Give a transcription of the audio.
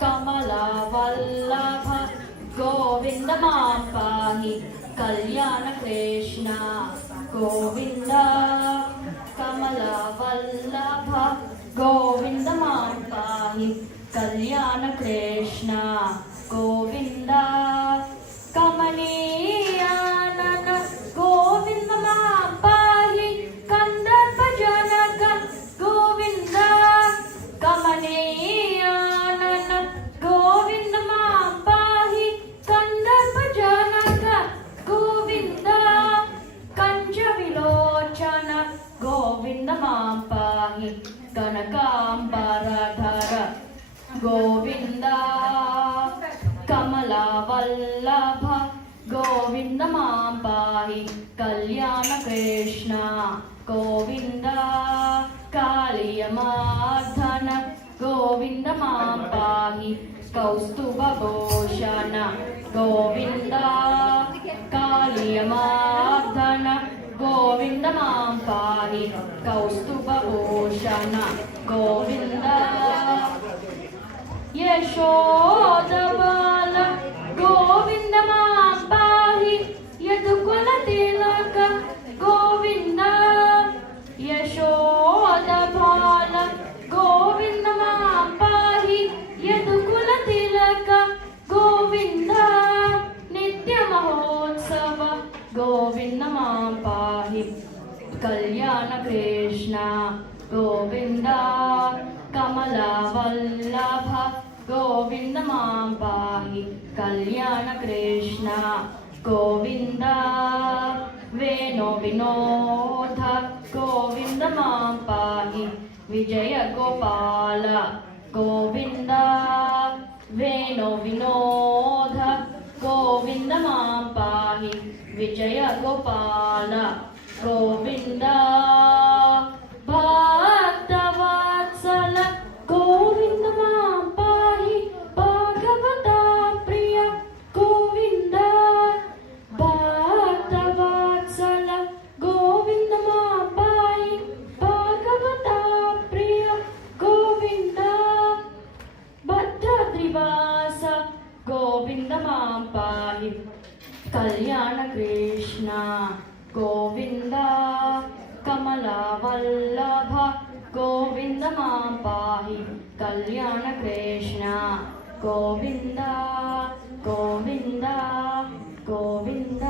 कमलवल्लभ गोविन्द मां पाहि कल्याणकृष्ण गोविन्द कमलवल्लभ गोविन्द मां पाहि कल्याणकृष्ण गोविन्द कमनीयानन गोविन्द मां पाहि कन्दर्पजनक गोविन्द कमनीयानन गोविन्द मां पाहि कन्दर्पजनक गोविन्द कञ्चविलोचन गोविन्द मां पाहि कनकाम्बरधर गोविन्द कमलवल्लभ गोविन्द मां पाहि कल्याणकृष्ण गोविन्द कालियमर्दन गोविन्द मां पाहि कौस्तुभभूषण गोविन्द कालियमर्दन गोविन्द मां पाहि कौस्तुभभूषण गोविन्द यशोदबाल गोविन्द मां पाहि यदुकुलतिलक गोविन्द यशोदबाल गोविन्द मां पाहि यदुकुलतिलक गोविन्द नित्यमहोत्सव गोविन्द मां पाहि कल्याणकृष्ण गोविन्द कमलवल्लभ गोविन्द मां पाहि कल्याणकृष्ण गोविन्द वेणुविनोद गोविन्द मां पाहि विजयगोपाल गोविन्द वेणुविनोद गोविन्द मां पाहि विजयगोपाल गोविन्द भक्तवत्सल गोविन्द मां पाहि भागवता प्रिय गोविन्द भक्तवत्सल गोविन्द मां पाहि भागवता प्रिय गोविन्द भद्रद्रिवास गोविन्द मां पाहि कल्याणकृष्ण गोविन्द कमलवल्लभ गोविन्द मां पाहि कल्याणकृष्ण गोविन्द गोविन्द गोविन्द।